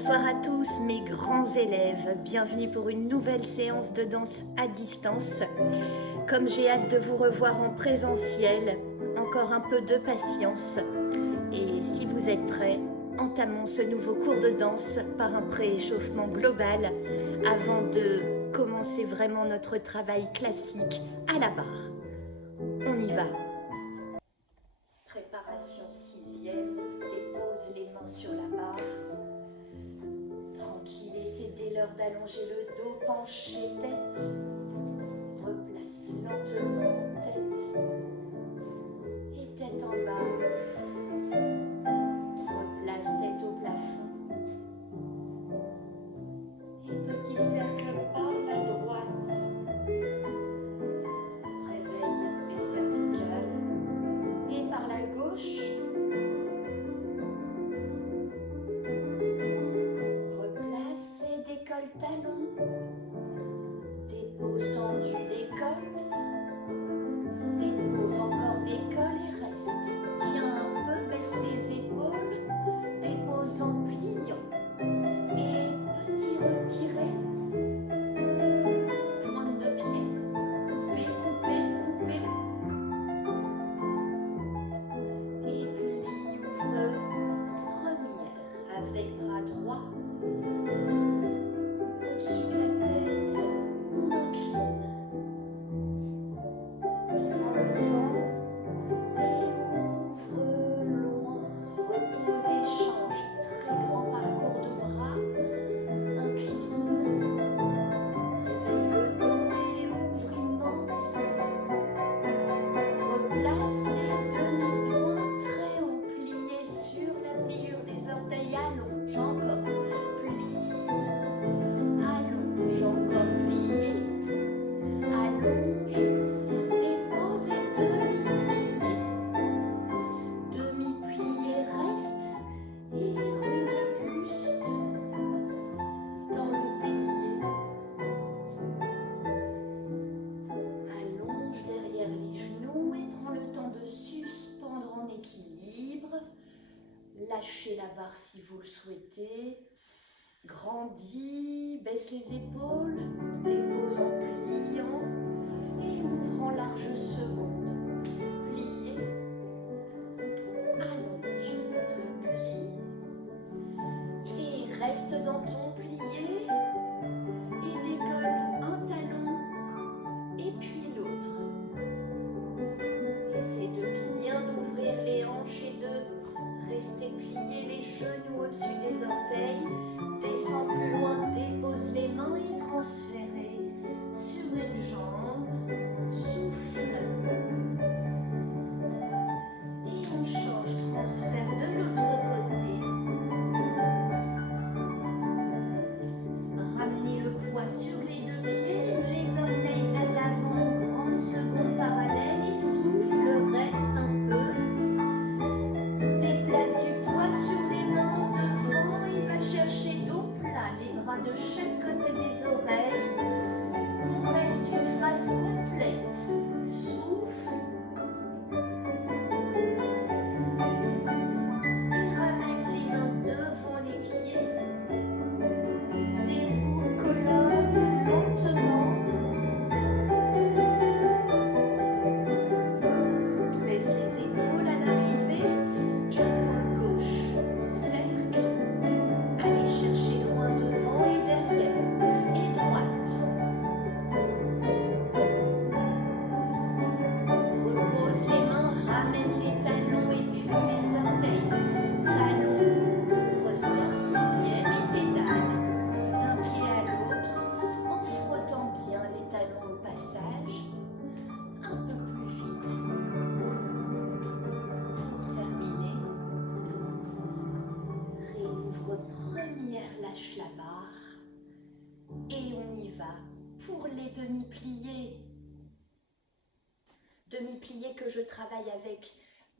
Bonsoir à tous mes grands élèves, bienvenue pour une nouvelle séance de danse à distance. Comme j'ai hâte de vous revoir en présentiel, encore un peu de patience. Et si vous êtes prêts, entamons ce nouveau cours de danse par un prééchauffement global avant de commencer vraiment notre travail classique à la barre. On y va. Préparation 6e, dépose les mains sur la barre. Tranquille, et c'est dès l'heure d'allonger le dos, pencher tête. Replace lentement tête et tête en bas. Replace tête au plafond. Et petit cercle par la droite. Réveille les cervicales. Et par la gauche. Replace et décolle talon. Dépose tendu, décolle. Dépose encore, décolle et reste. Tiens un peu, baisse les épaules. Dépose en pliant. Et petit retiré. Pointe de pied. Couper, couper, couper. Et plie, ouvre. Première avec bras droit. Au-dessus de la tête, on incline. Prends le temps et ouvre loin. Repose et change. Très grand parcours de bras. Incline. Réveille le dos et ouvre immense. Replace et demi-point très haut. Plié sur la pliure des orteils. Allonge encore. Plie. Allonge encore. Plié. Allonge. Dépose et demi-plié. Demi-plié reste. Et rond de buste. Dans le plié. Allonge derrière les genoux et prends le temps de suspendre en équilibre. Lâchez la barre si vous le souhaitez. Grandis, baisse les épaules, dépose en pliant et ouvre en large seconde. Plié, allonge, plie et reste dans ton plié et décolle un talon et puis l'autre. Essaie de bien ouvrir les hanches et de rester plié, les genoux au-dessus des orteils. Descends plus loin, dépose les mains et transférer sur une jambe. Souffle. Et on change, transfère de l'autre côté. Ramenez le poids sur les deux pieds, les orteils vers l'avant, grande seconde parallèle et souffle, reste un peu. Déplace du poids sur les mains devant et va chercher dos plat, les bras de chaque côté des oreilles. On reste une phrase complète. Souffle. Et ramène les mains devant les pieds. Déroule colonne lentement. Laisse les épaules à l'arrivée. Épaule gauche. Cercle. Allez chercher loin devant et derrière. Et droite. Repose les mains, ramène les talons et puis les orteils. Talons, resserre 6e et pédale. D'un pied à l'autre, en frottant bien les talons au passage. Un peu plus vite. Pour terminer, réouvre première, lâche la barre. Et on y va pour les demi-pliés. Demi-plié que je travaille avec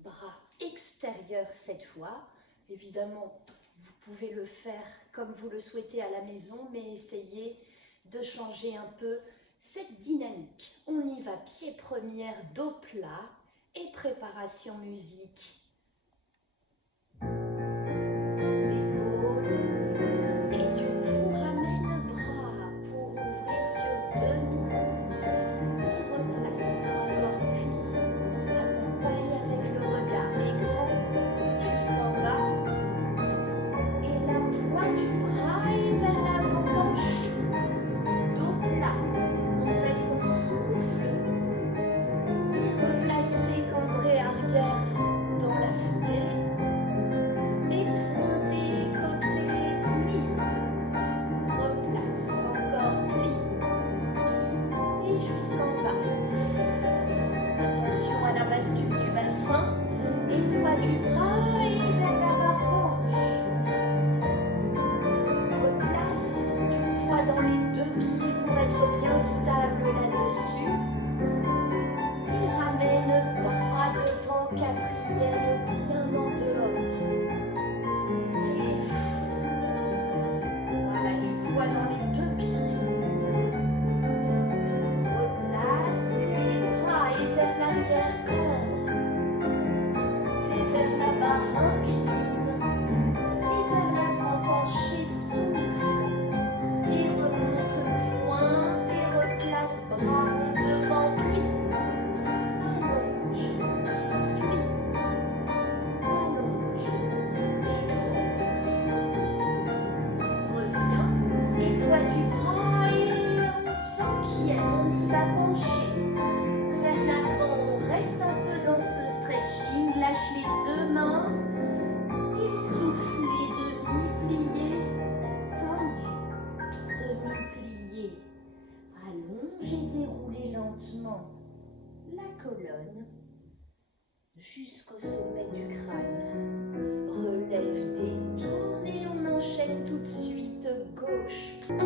bras extérieurs cette fois. Évidemment, vous pouvez le faire comme vous le souhaitez à la maison, mais essayez de changer un peu cette dynamique. On y va, pied première, dos plat et préparation musique. Dépose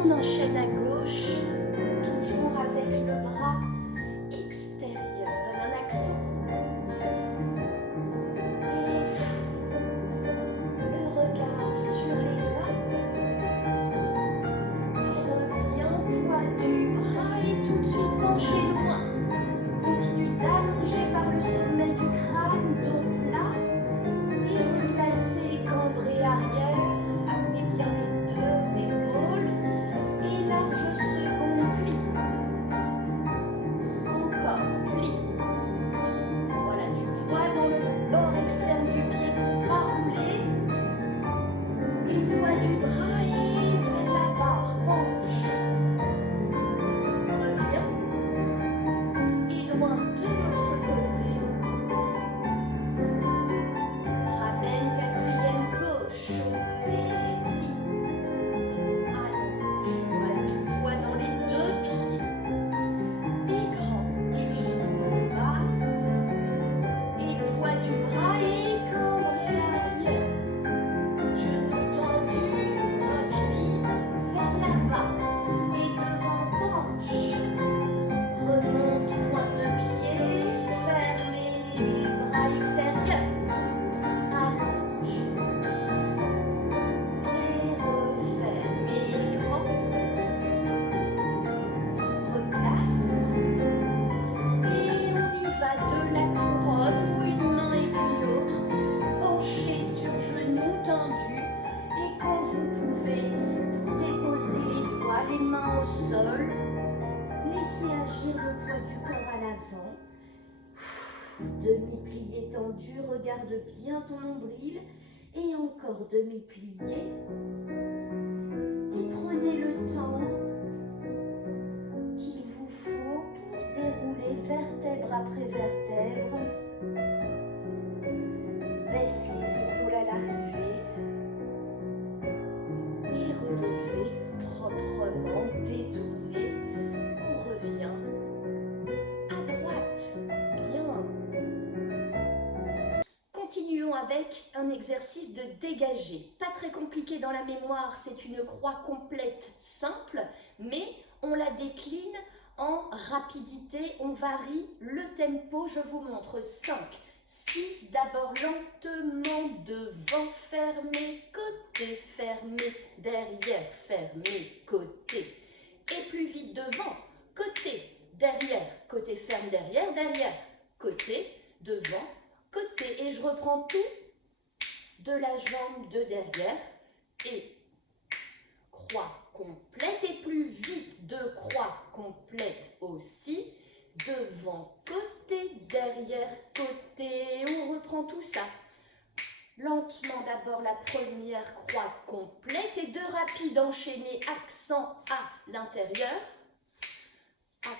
On enchaîne à gauche, toujours avec le bras extérieur. Donne un accent. Et le regard sur les doigts. Et reviens, poids du bras et tout de suite penché loin. Continue d'allonger par le sommet du crâne, dos plat. Et replacer, cambré arrière. Amenez bien les deux épaules. Et large second pli. Encore pli. Voilà, du poids dans le bord externe du pied pour pas rouler. Et poids du bras et vers la barre, penche. Reviens. Et loin de l'autre côté. Ramène quatrième gauche et plie. Allonge. Voilà, du poids dans les deux pieds. Et grand, jusqu'en bas. Et poids du bras et cambré arrière. Genoux tendus, incline vers la barre. Et devant penche. Remonte, point de pied, fermez, bras extérieurs. Allonge. Ouvrez, refermez, grand. Replace. Et on y va de la couronne où une main et puis l'autre. Penchez sur genoux tendus. Et quand vous pouvez, vous déposez les doigts, les mains au sol. Laissez agir le poids du corps à l'avant. Demi-plié tendu, regarde bien ton nombril. Et encore demi-plié. Et prenez le temps qu'il vous faut pour dérouler vertèbre après vertèbre. Baisse les épaules à l'arrivée. Et relevez proprement, détournez. On revient à droite. Bien. Continuons avec un exercice de dégagé. Pas très compliqué dans la mémoire, c'est une croix complète simple, mais on la décline en rapidité, on varie le tempo. Je vous montre 5, 6, d'abord lentement, devant, fermé, côté, fermé, derrière, fermé, côté. Et plus vite devant, côté, derrière, côté ferme, derrière, derrière, côté, devant, côté. Et je reprends tout de la jambe de derrière et croix complète et plus vite de croix complète aussi. Devant, côté, derrière, côté. On reprend tout ça. Lentement d'abord la première croix complète et deux rapides enchaînés, accent à l'intérieur.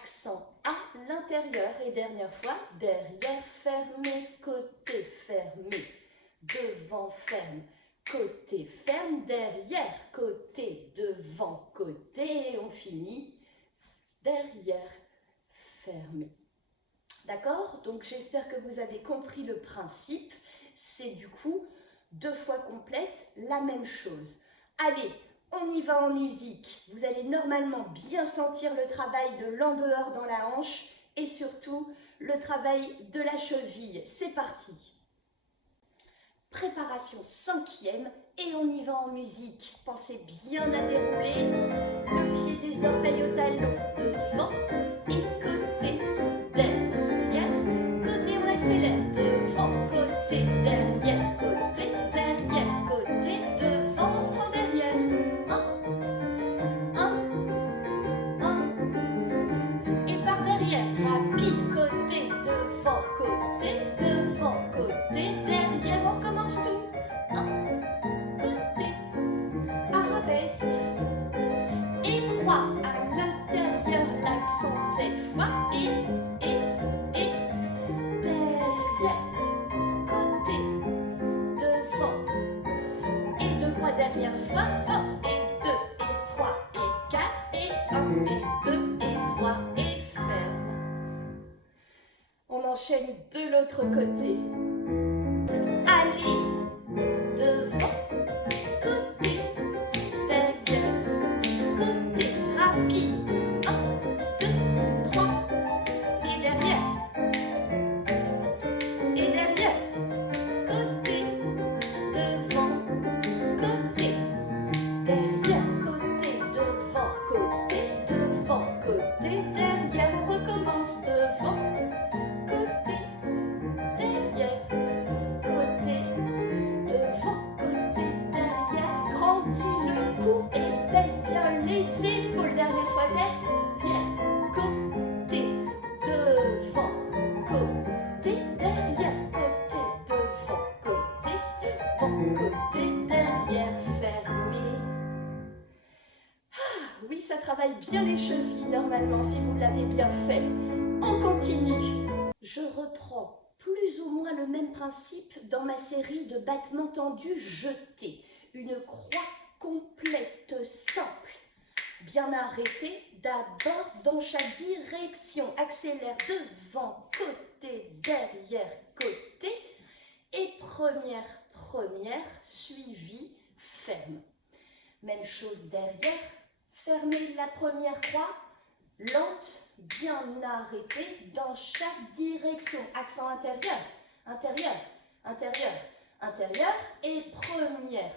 Accent à l'intérieur et dernière fois, derrière, fermé, côté, fermé, devant, ferme, côté, ferme, derrière, côté, devant, côté et on finit derrière, fermé. D'accord? Donc j'espère que vous avez compris le principe. C'est du coup 2 fois complète, la même chose. Allez, on y va en musique. Vous allez normalement bien sentir le travail de l'en-dehors dans la hanche et surtout le travail de la cheville. C'est parti. Préparation 5e et on y va en musique. Pensez bien à dérouler le pied des orteils au talon. Devant et côté, derrière, côté, on accélère. Devant, côté, derrière, côté, devant, on reprend derrière. 1, 1, 1. Et par derrière, rapide, côté, devant, côté, derrière, on recommence tout. 1, côté, arabesque. Et croix à l'intérieur, l'accent cette fois. Et derrière, côté, devant. Et deux croix derrière fois. 1, et 2, et 3, et 4. Et 1, et 2, et 3, et ferme. On enchaîne de l'autre côté. Allez, devant, côté, derrière, côté, travaille bien les chevilles normalement si vous l'avez bien fait. On continue. Je reprends plus ou moins le même principe dans ma série de battements tendus jetés. Une croix complète, simple, bien arrêtée, d'abord dans chaque direction. Accélère devant, côté, derrière, côté. Et première, suivie, ferme. Même chose derrière, fermez la première croix, lente, bien arrêtée dans chaque direction. Accent intérieur, intérieur, intérieur, intérieur. Et première,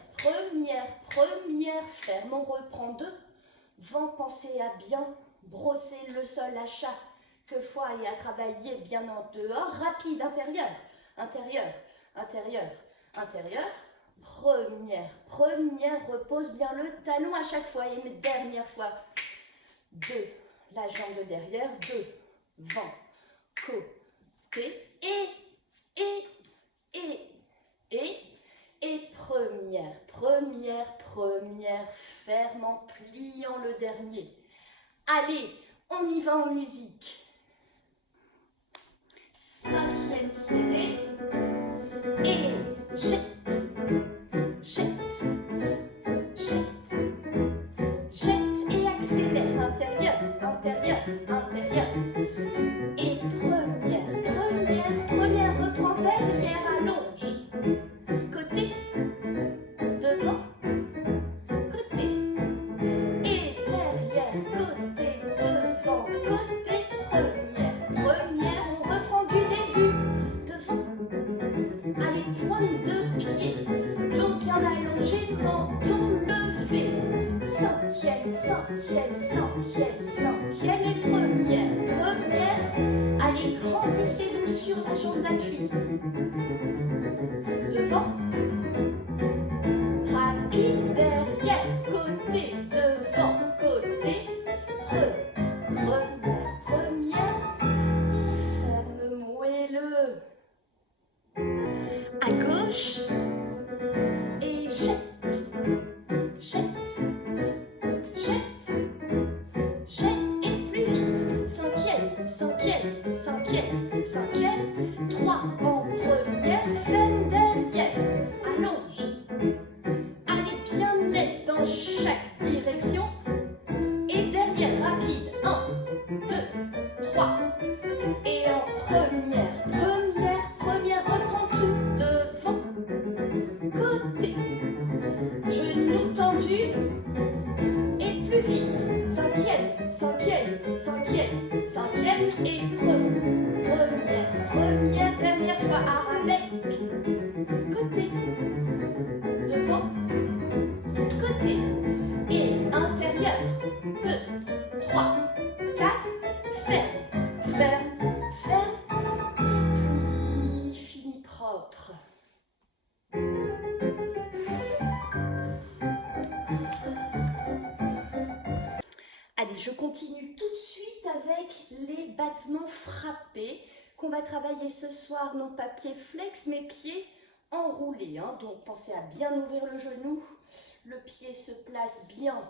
ferme. On reprend devant, pensez à bien brosser le sol à chaque fois et à travailler bien en dehors. Rapide, intérieur, intérieur, intérieur, intérieur. Première, repose bien le talon à chaque fois. Et une dernière fois, deux, la jambe de derrière, devant, côté, et première, ferme en pliant le dernier. Allez, on y va en musique. Cinquième serré, et jette. Jette et accélère, intérieur, intérieur, intérieur. Et première, reprend derrière, allonge. Côté, devant, côté. Et derrière, côté, devant, côté. Première, on reprend du début. Devant. Allez, pointe de pied. Dos bien allongé, menton levé. Cinquième, et première, allez, grandissez-vous sur la jambe d'appui. Devant, rapide, derrière, côté, devant, côté, première, ferme, moelleux. À gauche, et jette, et plus vite. Cinquième, 3 en première, ferme derrière, allonge. Allez bien net dans chaque direction. Et derrière, rapide, 1, 2, 3. Et en première, reprend tout devant, côté, genoux tendus. Et plus vite, cinquième et première, dernière fois, arabesque, côté, devant, côté, et intérieur, 2, 3, 4, ferme, et puis fini propre. Allez, je continue tout de suite avec les battements frappés qu'on va travailler ce soir, non pas pieds flex, mais pieds enroulés. Donc, pensez à bien ouvrir le genou. Le pied se place bien,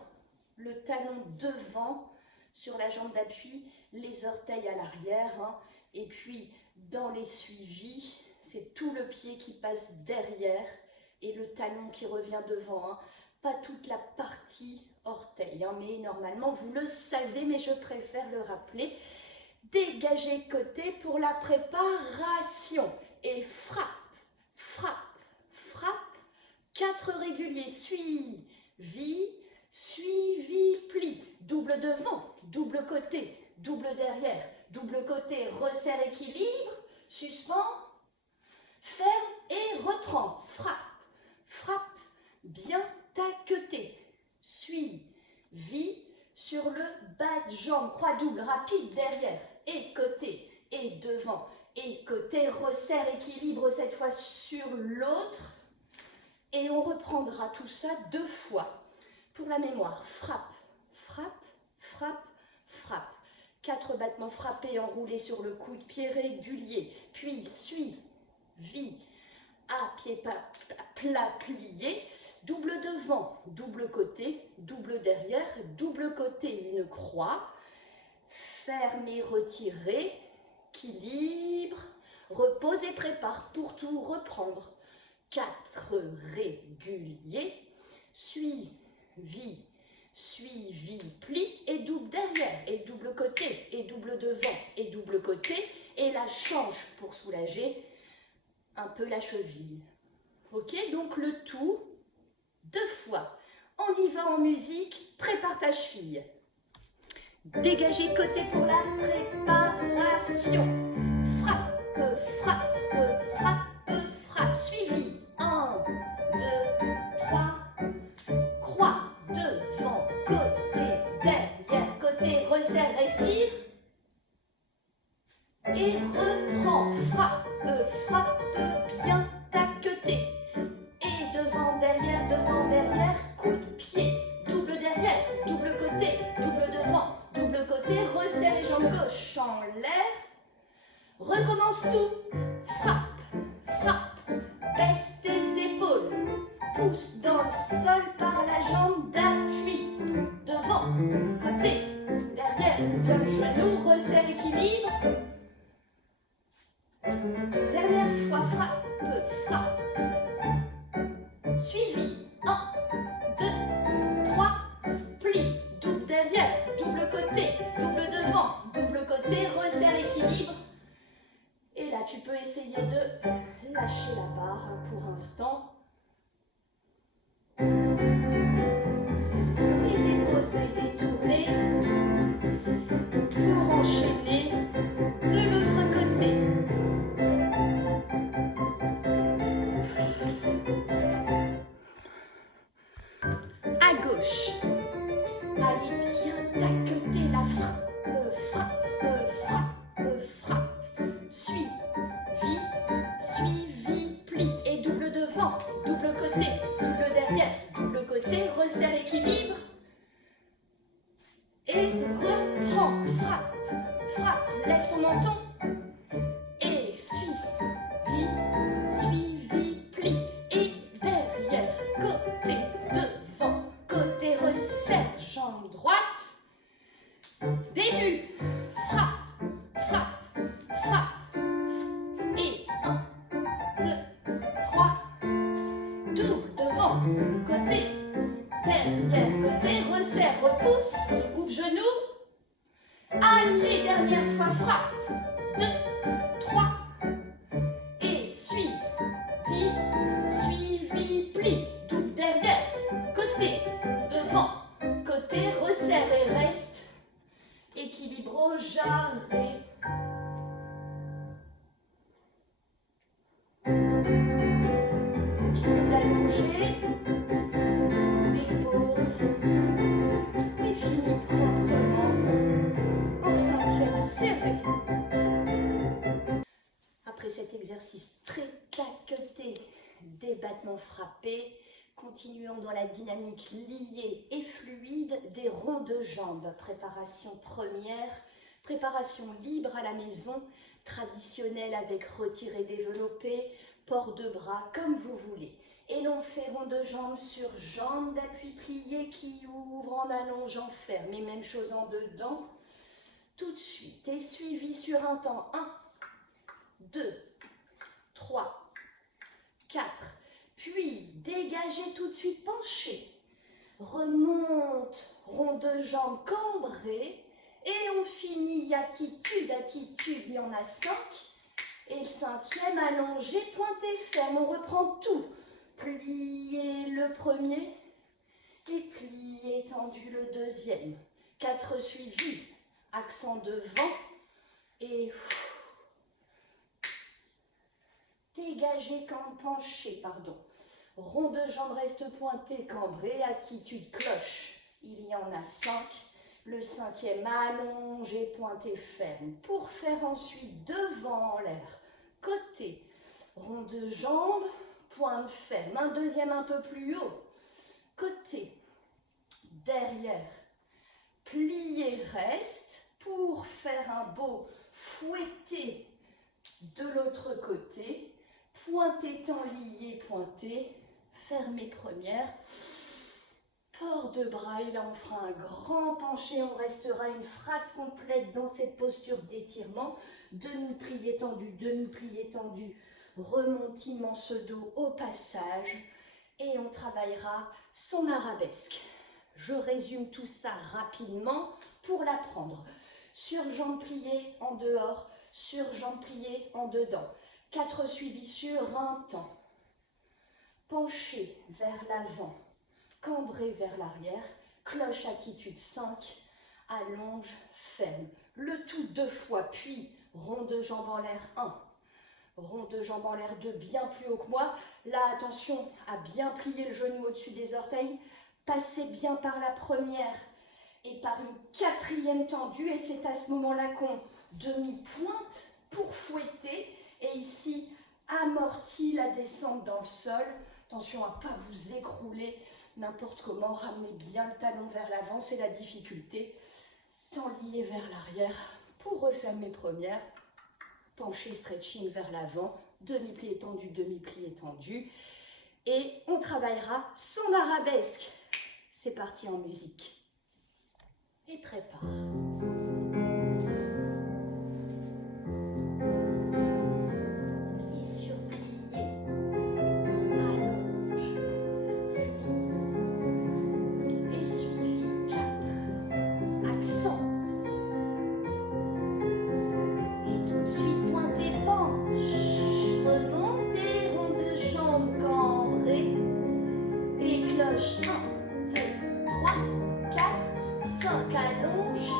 le talon devant, sur la jambe d'appui, les orteils à l'arrière. Et puis, dans les suivis, c'est tout le pied qui passe derrière et le talon qui revient devant. Pas toute la partie orteil, mais normalement vous le savez, mais je préfère le rappeler. Dégagez côté pour la préparation et frappe, 4 réguliers, suivi, pli, double devant, double côté, double derrière, double côté, resserre, équilibre, suspend, ferme et reprend, frappe, bien taqueté. Suivi sur le bas de jambe, croix double, rapide derrière, et côté, et devant, et côté, resserre, équilibre cette fois sur l'autre, et on reprendra tout ça 2 fois. Pour la mémoire, frappe, 4 battements frappés, enroulés sur le coup de pied régulier, puis suivi, à pied plat plié, double devant, double côté, double derrière, double côté, une croix. Fermez, retirez, équilibre, repose et prépare pour tout reprendre. 4 réguliers, suivi, suivi, pli et double derrière, et double côté, et double devant, et double côté, et la change pour soulager un peu la cheville. Ok, donc le tout 2 fois. On y va en musique, prépare ta cheville. Dégagez côté pour la préparation. Frappe, frappe, frappe, frappe. Suivi. 1, 2, 3. Croix, devant, côté, derrière, côté. Resserre, respire. Et reprend. Frappe, frappe, bien taqueté. Et devant, derrière, coup de pied. Double derrière, double côté, double devant, double côté. Resserre les jambes gauche en l'air. Recommence tout. Frappe, frappe, baisse tes épaules. Pousse dans le sol par la jambe d'appui. Devant, côté, derrière, ouvre bien le genou, resserre l'équilibre. Dernière fois, frappe, frappe. Suivi. 1, 2, 3. Pli. Double derrière, double côté, double devant, double côté. Resserre l'équilibre. Et là, tu peux essayer de lâcher la barre pour l'instant. Et déposer, détourner pour enchaîner de l'autre côté. À gauche. Allez bien taqueter la frappe, frappe, frappe, frappe. Suivi, suivi, pli et double devant, double côté, double derrière, double côté. Resserre l'équilibre. Et reprends. Frappe, frappe, lève ton menton. Et suivi, suivi, pli. Et derrière, côté, devant, côté. Resserre, jambe droite. Début. Frappe, frappe, frappe. Et 1, 2, 3. Double devant, côté, derrière, côté. Resserre, repousse, ouvre genou. Allez, dernière fois, frappe. 2, 3. Et suivi, suivi, pli. Double derrière, côté, devant, côté. Resserre et reste. Équilibre au jarret. Continue d'allonger. Dépose. Et finis proprement. En 5e serré. Après cet exercice très taqueté des battements frappés, continuons dans la dynamique liée et fluide des ronds de jambes. Préparation première, préparation libre à la maison, traditionnelle avec retiré développé, port de bras, comme vous voulez. Et l'on fait rond de jambes sur jambes d'appui plié qui ouvre en allongeant, ferme. Et même chose en dedans. Tout de suite. Et suivi sur un temps. 1, 2, 3, 4. Puis dégagez tout de suite, penchez. Remonte, rond de jambes cambré. Et on finit attitude, attitude. Il y en a 5. Et le 5e allongé, pointé ferme. On reprend tout. Pliez le premier. Et pliez tendu le 2e. 4 suivis. Accent devant. Et dégagez quand penché, pardon. Rond de jambe reste pointé, cambré, attitude cloche. Il y en a 5. Le 5e allongé, pointé ferme. Pour faire ensuite devant en l'air, côté, rond de jambe, pointe ferme. Un 2e un peu plus haut. Côté, derrière, plié, reste. Pour faire un beau fouetté de l'autre côté. Pointé, temps lié, pointé, fermé première. Port de bras, et là on fera un grand penché, on restera une phrase complète dans cette posture d'étirement. Demi-pli étendu, remonte immense dos au passage et on travaillera son arabesque. Je résume tout ça rapidement pour l'apprendre. Sur jambe pliée en dehors, sur jambe pliée en dedans. 4 suivis sur un temps. Penché vers l'avant, cambré vers l'arrière, cloche attitude 5, allonge, ferme. Le tout 2 fois, puis rond de jambe en l'air 1, rond de jambe en l'air 2, bien plus haut que moi. Là, attention à bien plier le genou au-dessus des orteils. Passez bien par la première et par une 4e tendue. Et c'est à ce moment-là qu'on demi-pointe pour fouetter. Et ici, amortit la descente dans le sol. Attention à ne pas vous écrouler n'importe comment. Ramenez bien le talon vers l'avant, c'est la difficulté. Temps lié vers l'arrière pour refermer première. Penché, stretching vers l'avant. Demi-pli étendu, demi-pli étendu. Et on travaillera son arabesque. C'est parti en musique. Et prépare. Et sur plié. Allonge. Et suivi 4. Accent. Et tout de suite pointé penche. Remontez, rond de jambe cambrée. Et cloche 1, 2, 3, 4, 5, allonge,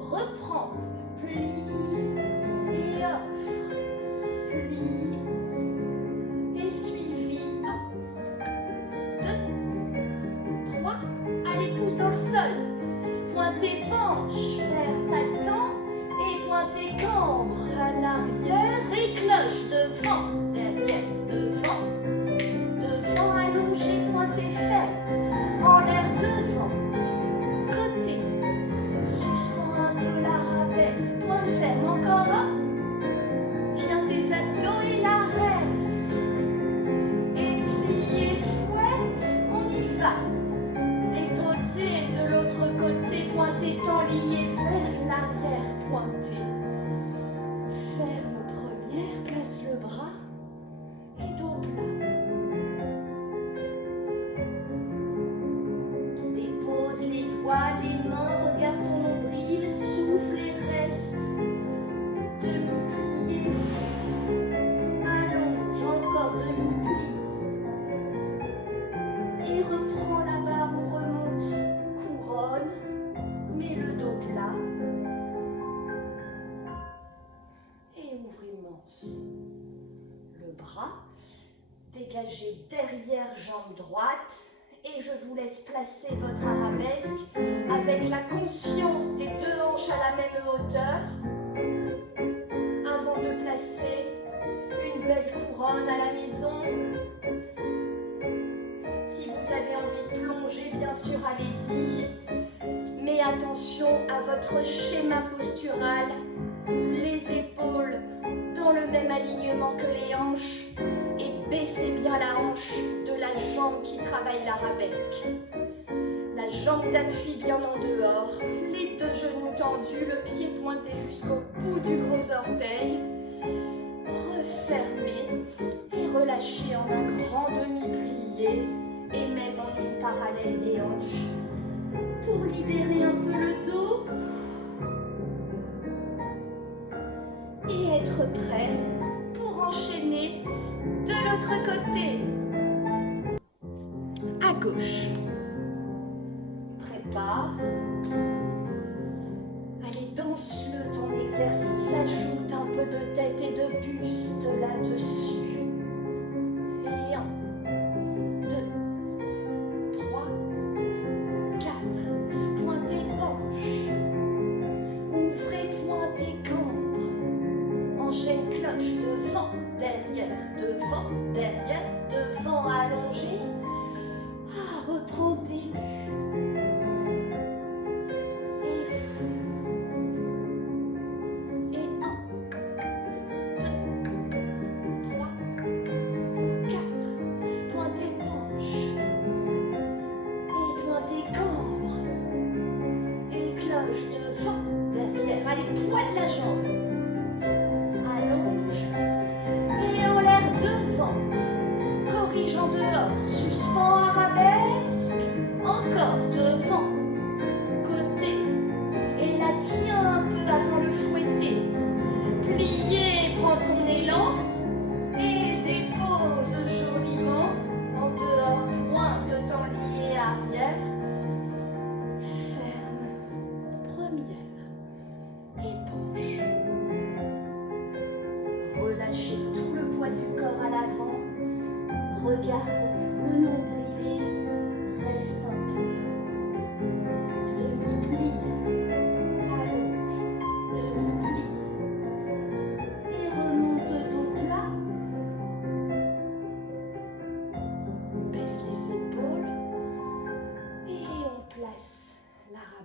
reprend, plie et offre, plie et suivi, 1, 2, 3, allez pousse dans le sol, pointez penche, vers battant et pointez cambre à l'arrière et cloche devant, derrière, devant, allongé, pointez ferme, en l'air devant. Côté, suspends un peu l'arabesque, pointe ferme, encore un, tiens tes abdos et la reste, et pliez, fouette, on y va, déposez de l'autre côté, pointez temps lié vers l'arrière, pointez, ferme première, place le bras, et dos plat. Dépose les doigts, les mains, regarde ton nombril, souffle et reste. Demi-plié, allonge, encore demi-pli. Et reprends la barre ou remonte, couronne, mets le dos plat. Et ouvre immense. Le bras, dégagez derrière jambe droite. Et je vous laisse placer votre arabesque avec la conscience des 2 hanches à la même hauteur avant de placer une belle couronne à la maison. Si vous avez envie de plonger, bien sûr, allez-y. Mais attention à votre schéma postural, les épaules dans le même alignement que les hanches et baissez bien la hanche de la jambe qui travaille l'arabesque. La jambe d'appui bien en dehors, les 2 genoux tendus, le pied pointé jusqu'au bout du gros orteil. Refermez et relâchez en un grand demi-plié et même en une parallèle des hanches pour libérer un peu le dos et être prêt pour enchaîner de l'autre côté. À gauche. Prépare. Allez, danse-le ton exercice. Ajoute un peu de tête et de buste là-dessus. Et 1, 2, 3, 4. Pointez penche. Ouvrez, pointez cambre. Enchaîne cloche devant, derrière, devant, allongé. Ah, reprends début. Et 1, 2, 3,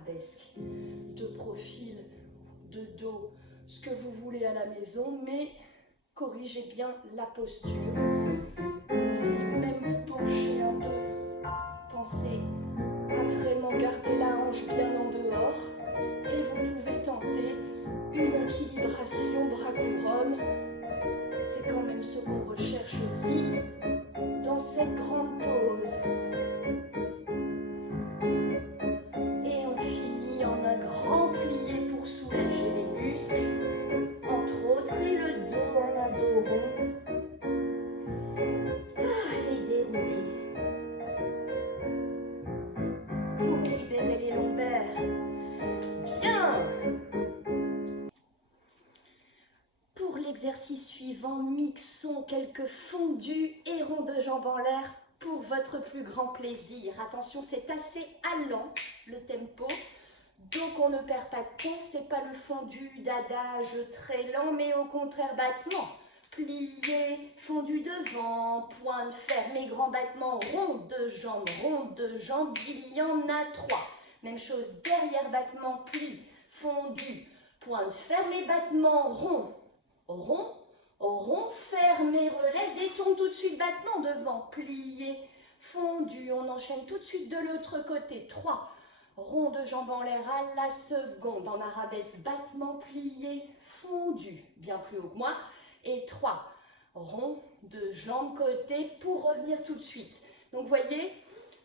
arabesque, de profil, de dos, ce que vous voulez à la maison, mais corrigez bien la posture. Si même vous penchez un peu, pensez à vraiment garder la hanche bien en dehors et vous pouvez tenter une équilibration bras-couronne. C'est quand même ce qu'on recherche aussi dans cette grande pause. Et on finit en un grand plié pour soulager les muscles, entre autres, et le dos en un dos rond. Et dérouler pour libérer les lombaires. Bien. Pour l'exercice suivant, mixons quelques fondus et ronds de jambes en l'air pour votre plus grand plaisir. Attention, c'est assez allant le tempo, donc on ne perd pas de temps. C'est pas le fondu d'adage très lent, mais au contraire battement. Plié, fondu devant, pointe fermée, grand battement, ronde de jambes, il y en a 3. Même chose, derrière battement, pli, fondu, pointe fermée, battement, rond, rond, rond, fermé, relève, détourne tout de suite, battement devant, plié, fondu, on enchaîne tout de suite de l'autre côté, 3, rond de jambes en l'air à la seconde, en arabesque, battement, plié, fondu, bien plus haut que moi, et 3, rond de jambes côté pour revenir tout de suite. Donc vous voyez,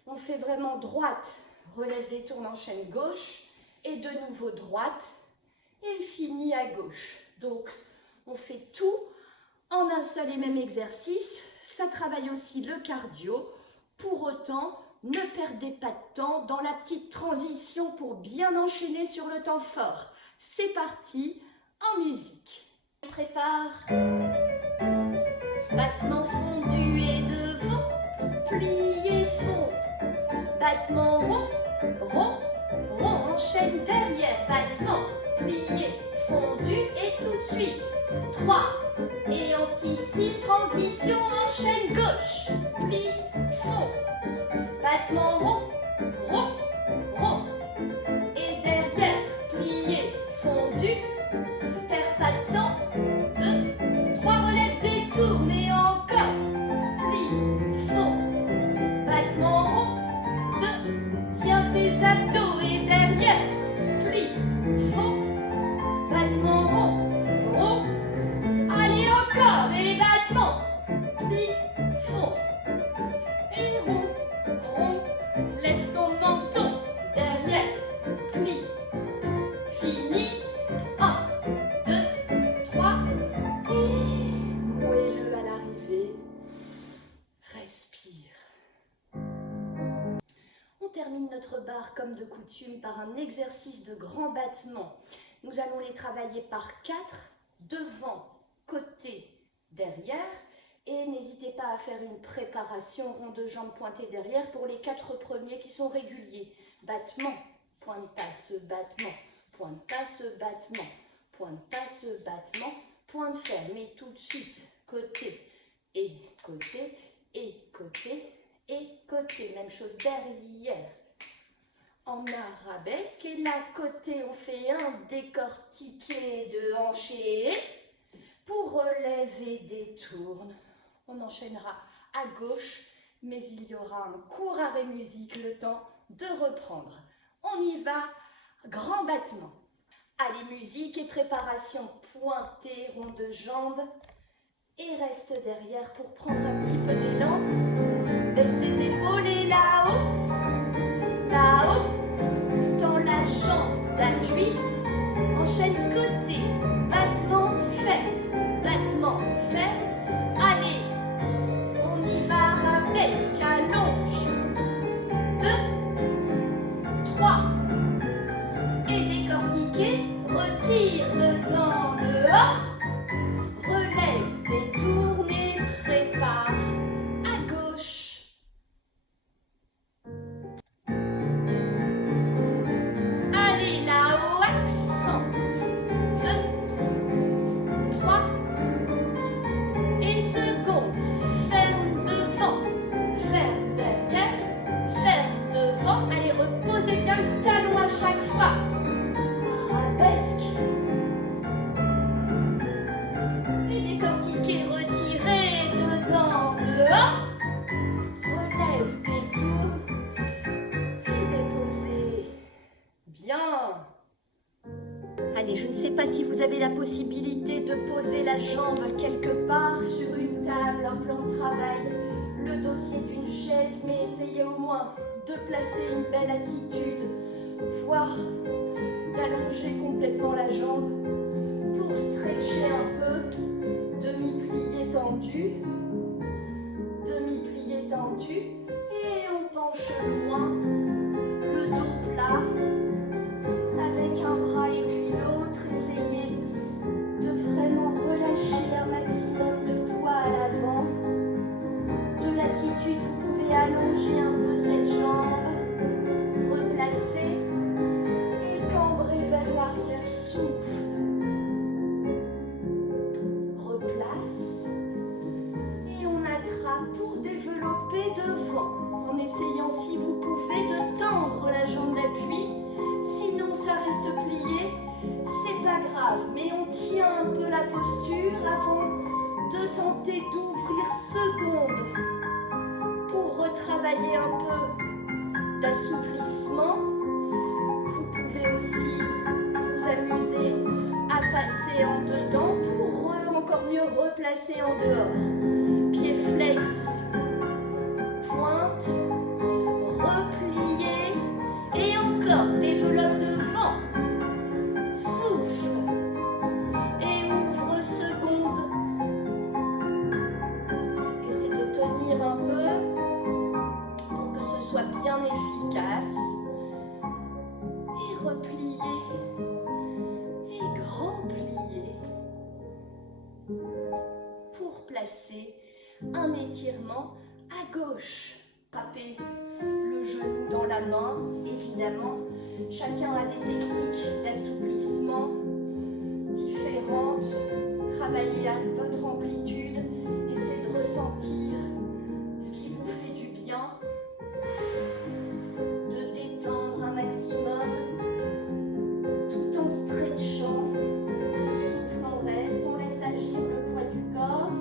on fait vraiment droite, relève, détourne, enchaîne gauche, et de nouveau droite, et finit à gauche. Donc on fait tout en un seul et même exercice. Ça travaille aussi le cardio. Pour autant, ne perdez pas de temps dans la petite transition pour bien enchaîner sur le temps fort. C'est parti, en musique. On prépare. Battement fondu et devant, plié fond. Battement rond, rond, rond, enchaîne derrière. Battement, plié, fondu et tout de suite. 3, et anticipe, transition, enchaîne gauche, pli, fond, battement rond, rond, rond, et derrière, plié, fondu, perds pas de temps, 2, 3, relève, détourne, et encore, pli, fond, battement rond, 2, tiens tes abdos, et derrière, pli, fond, battement rond, rond, allez encore, et battement, pli, fond, et rond, rond, lève ton menton, derrière, pli, fini, 1, 2, 3, et nouez-le à l'arrivée, respire. On termine notre barre comme de coutume par un exercice de grand battement. Nous allons les travailler par 4, devant, côté, derrière, et n'hésitez pas à faire une préparation rond de jambes pointées derrière pour les 4 premiers qui sont réguliers. Battement, pointe passe, battement, pointe passe, battement, pointe passe, battement, pointe ferme, et tout de suite, côté, et côté, et côté, et côté. Même chose derrière. En arabesque, et là, côté, on fait un décortiqué de hanché. Pour relève et détourne, on enchaînera à gauche, mais il y aura un court arrêt musique, le temps de reprendre. On y va, grand battement. Allez, musique et préparation, pointée, rond de jambes, et reste derrière pour prendre un petit peu d'élan. Baisse tes épaules et là-haut, là-haut, dans la jambe d'appui, enchaîne côté, battement fait. Battement fait, allez, on y va, arabesque, allonge, 2, 3, et décortiquer, retire dedans, dehors, relève, détourne et prépare, à gauche. Allez, là-haut, accent, 2, 3, et seconde, ferme devant, ferme derrière, ferme devant. Allez, reposez bien le talon à chaque fois. Allez, je ne sais pas si vous avez la possibilité de poser la jambe quelque part sur une table, un plan de travail, le dossier d'une chaise, mais essayez au moins de placer une belle attitude, voire d'allonger complètement la jambe pour stretcher un peu, demi-plié tendu, et on penche loin, le dos plat, avec un bras et puis l'autre, essayez de vraiment relâcher un maximum de poids à l'avant. De l'attitude, vous pouvez allonger un peu cette jambe, replacer et cambrer vers l'arrière, souffle. Replace et on attrape pour développer devant, en essayant si vous pouvez de tendre la jambe d'appui. Sinon ça reste plié, c'est pas grave, mais on tient un peu la posture avant de tenter d'ouvrir seconde pour retravailler un peu d'assouplissement. Vous pouvez aussi vous amuser à passer en dedans pour encore mieux replacer en dehors. Pied flex, pointe, replié et encore développe devant. Souffle et ouvre seconde. Essaie de tenir un peu pour que ce soit bien efficace. Et replier et grand plier pour placer un étirement à gauche. Taper le genou dans la main, évidemment. Chacun a des techniques d'assouplissement différentes. Travaillez à votre amplitude. Essayez de ressentir ce qui vous fait du bien. De détendre un maximum tout en stretchant. Souffle, on reste, on laisse agir le poids du corps.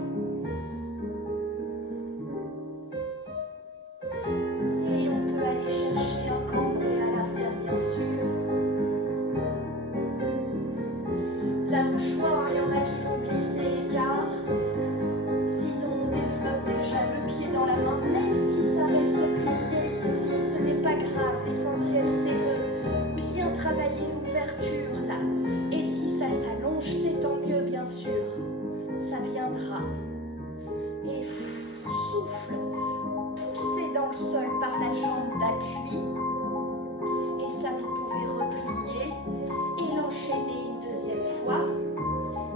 Et on peut aller chercher un cambré à l'arrière, bien sûr. Là au choix, il y en a qui vont glisser écart. Sinon, on développe déjà le pied dans la main, même si ça reste plié ici, ce n'est pas grave. L'essentiel, c'est de bien travailler l'ouverture là. Et si ça s'allonge, c'est tant mieux, bien sûr. Ça viendra. Et souffle. Poussez dans le sol par la jambe d'appui. Et ça, vous pouvez replier et l'enchaîner une deuxième fois.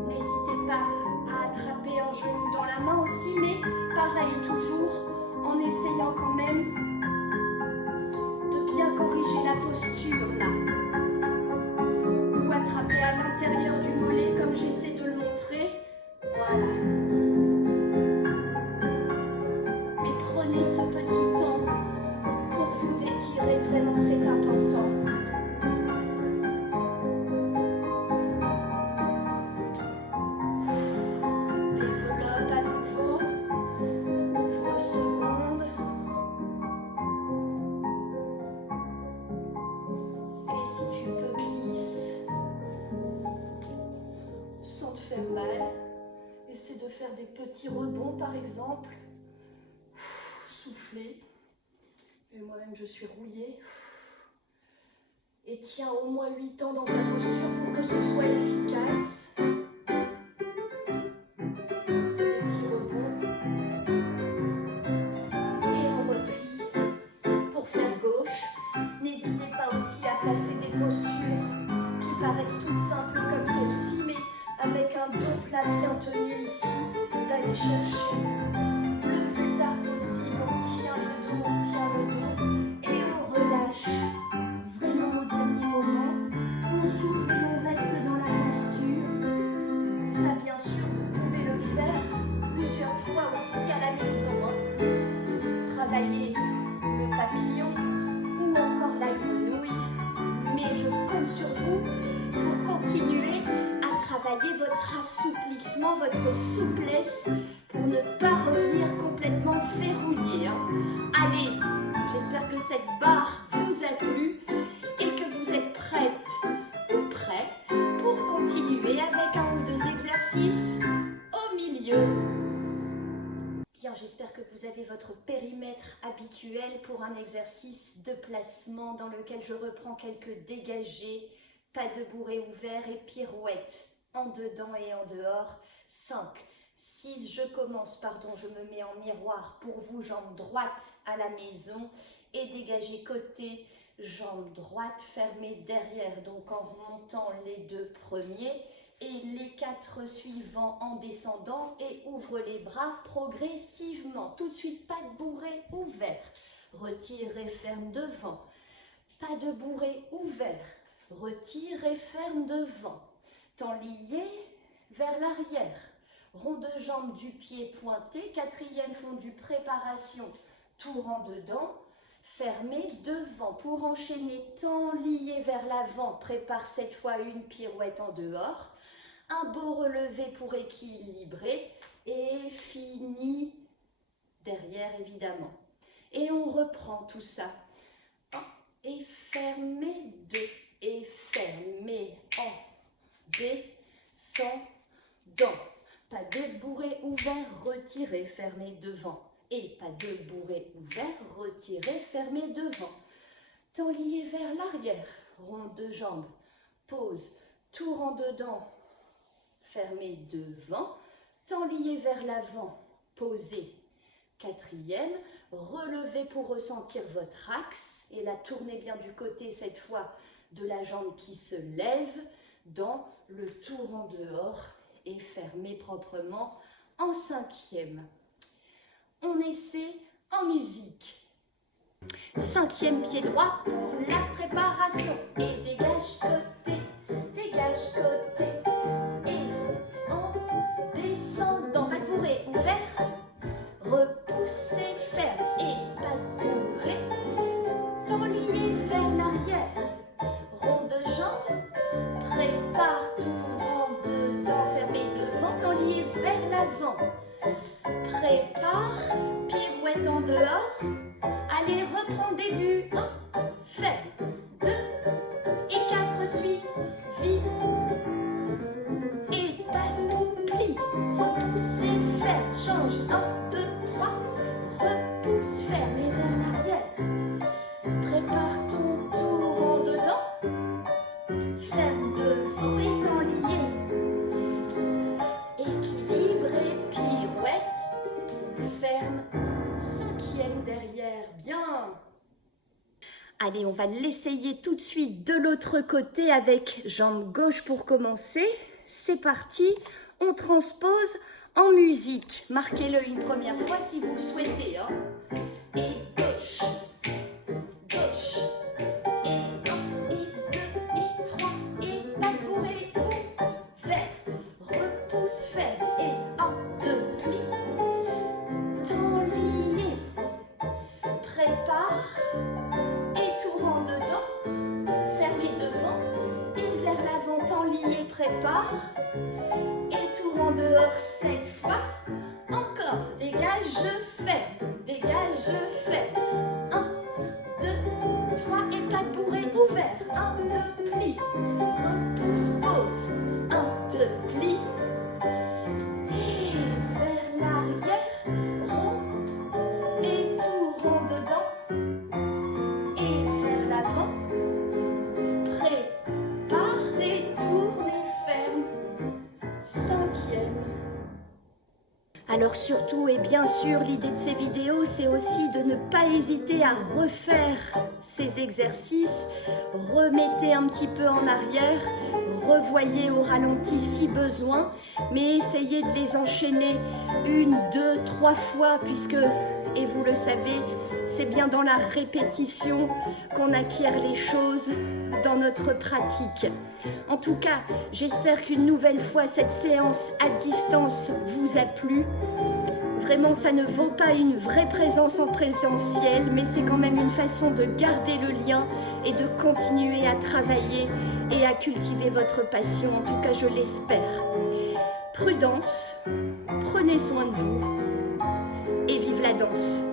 N'hésitez pas à attraper un genou dans la main aussi, mais pareil, toujours en essayant quand même de bien corriger la posture là. Ou attraper à l'intérieur du mollet comme j'essaie de le montrer. Voilà. Mais prenez ce petit temps pour vous étirer, vraiment c'est important. Développe à nouveau, ouvre seconde. Et si tu peux, glisse sans te faire mal. Essaie de faire des petits rebonds par exemple. Souffler. Et moi-même je suis rouillée. Et tiens au moins 8 ans dans ta posture pour que ce soit efficace. Des petits rebonds. Et on replie pour faire gauche. N'hésitez pas aussi à placer des postures qui paraissent toutes simples comme celle-ci, mais avec un dos plat bien tenu ici, d'aller chercher le plus tard possible. On tient le dos et on relâche. Vraiment au dernier moment, on souffle et on reste dans la posture. Ça, bien sûr, vous pouvez le faire plusieurs fois aussi à la maison. Travailler le papillon ou encore la grenouille. Mais je compte sur vous pour continuer à travailler votre assouplissement, votre souplesse pour ne pas revenir complètement verrouillé. Allez, j'espère que cette barre vous a plu et que vous êtes prête ou prêt pour habituel pour un exercice de placement dans lequel je reprends quelques dégagés, pas de bourré ouvert et pirouette, en dedans et en dehors. 5, 6, je commence, je me mets en miroir pour vous, jambe droite à la maison et dégagez côté, jambe droite fermée derrière, donc en remontant les 2 premiers et les 4 suivants en descendant et ouvre les bras progressivement. Tout de suite, pas de bourré ouvert. Retire et ferme devant. Pas de bourré ouvert. Retire et ferme devant. Temps lié vers l'arrière. Rond de jambe du pied pointé. 4e fondu, préparation. Tour en dedans. Fermé devant. Pour enchaîner, temps lié vers l'avant. Prépare cette fois une pirouette en dehors. Un beau relevé pour équilibrer et fini derrière évidemment. Et on reprend tout ça. 1 et fermé, 2 et fermé, en descendant. Pas de bourré ouvert, retirez, fermé devant. Et pas de bourré ouvert, retirez, fermé devant. Temps lié vers l'arrière, rond de jambe, pause, tour en dedans. Fermé devant, temps lié vers l'avant, posé, 4e, relevez pour ressentir votre axe et la tournez bien du côté cette fois de la jambe qui se lève dans le tour en dehors et fermez proprement en 5e. On essaie en musique. 5e pied droit pour la préparation et dégage côté, dégage côté. Ouvert, repoussez, ferme et pas de bourré, temps lié vers l'arrière, rond de jambe, prépare tout rond dedans, fermé devant, temps lié vers l'avant, prépare, pirouette en dehors, allez reprends début, 1, ferme, 2 et 4, suis, vie, et pas de boupli, repoussez, ferme, change, 1, 2, 3, repousse, ferme et vers l'arrière, prépare ton tour en dedans, ferme devant et temps lié, équilibre et pirouette, ferme, 5e derrière, bien. Allez, on va l'essayer tout de suite de l'autre côté avec jambe gauche pour commencer. C'est parti, on transpose en musique. Marquez-le une première fois si vous le souhaitez. Hein. Et gauche, gauche, et 1, et 2, et 3, et pas de bourré, ouvert, repousse, ferme, et 1, 2, pli, temps lié, prépare, et tour en dedans, fermé devant, et vers l'avant, temps lié, prépare, et tour en dehors, cette fois, encore, dégage, je ferme, dégage, je ferme, 1, 2, 3, et pas de bourré, ouvert, 1, 2, pli, repousse, pose, 1, 2, pli, et vers l'arrière, rond, et tour en dedans, et vers l'avant, prépare et tourne et ferme, 5e. Alors surtout et bien sûr, l'idée de ces vidéos, c'est aussi de ne pas hésiter à refaire ces exercices. Remettez un petit peu en arrière, revoyez au ralenti si besoin, mais essayez de les enchaîner 1, 2, 3 fois, puisque, et vous le savez, c'est bien dans la répétition qu'on acquiert les choses dans notre pratique. En tout cas, j'espère qu'une nouvelle fois, cette séance à distance vous a plu. Vraiment, ça ne vaut pas une vraie présence en présentiel, mais c'est quand même une façon de garder le lien et de continuer à travailler et à cultiver votre passion. En tout cas, je l'espère. Prudence, prenez soin de vous et vive la danse!